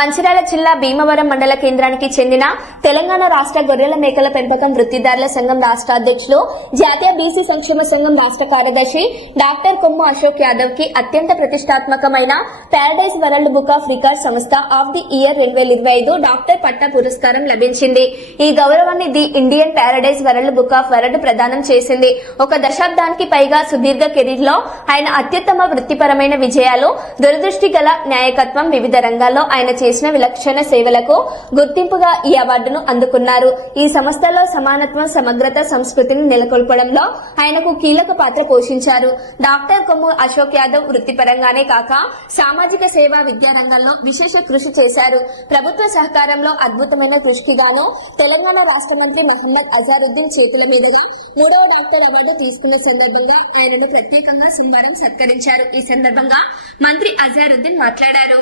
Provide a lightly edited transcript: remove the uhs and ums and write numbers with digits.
మంచిర్యాల జిల్లా భీమవరం మండల కేంద్రానికి చెందిన తెలంగాణ రాష్ట్ర గొర్రెల మేకల పెంపకం వృత్తిదారుల సంఘం రాష్ట్ర అధ్యక్షులు, జాతీయ బీసీ సంక్షేమ సంఘం రాష్ట్ర కార్యదర్శి డాక్టర్ కొమ్ము అశోక్ యాదవ్ కి అత్యంత ప్రతిష్టాత్మకమైన Paradise world book of record సంస్థ ఆఫ్ ది ఇయర్ 2025 డాక్టర్ పట్టా పురస్కారం లభించింది. ఈ గౌరవాన్ని the Indian Paradise world book of world ప్రదానం చేసింది. ఒక దశాబ్దానికి పైగా సుదీర్ఘ కెరీర్ లో ఆయన అత్యుత్తమ వృత్తిపరమైన విజయాలు, దూరదృష్టి గల నాయకత్వం, వివిధ రంగాల్లో ఆయన చేసిన విలక్షణ సేవలకు గుర్తింపుగా ఈ అవార్డును అందుకున్నారు. ఈ సంస్థలో సమానత్వం, సమగ్రత, సంస్కృతిని నెలకొల్పడంలో ఆయనకు కీలక పాత్ర పోషించారు. డాక్టర్ కొమ్ము అశోక్ యాదవ్ వృత్తిపరంగానే కాక సామాజిక సేవ, విద్యా రంగంలో విశేష కృషి చేశారు. ప్రభుత్వ సహకారంలో అద్భుతమైన కృషికి గాను తెలంగాణ రాష్ట్ర మంత్రి మహమ్మద్ అజారుద్దీన్ చేతుల మీదుగా 3వ డాక్టర్ అవార్డు తీసుకున్న సందర్భంగా ఆయనను ప్రత్యేకంగా సోమవారం సత్కరించారు. ఈ సందర్భంగా మంత్రి అజారుద్దీన్ మాట్లాడారు.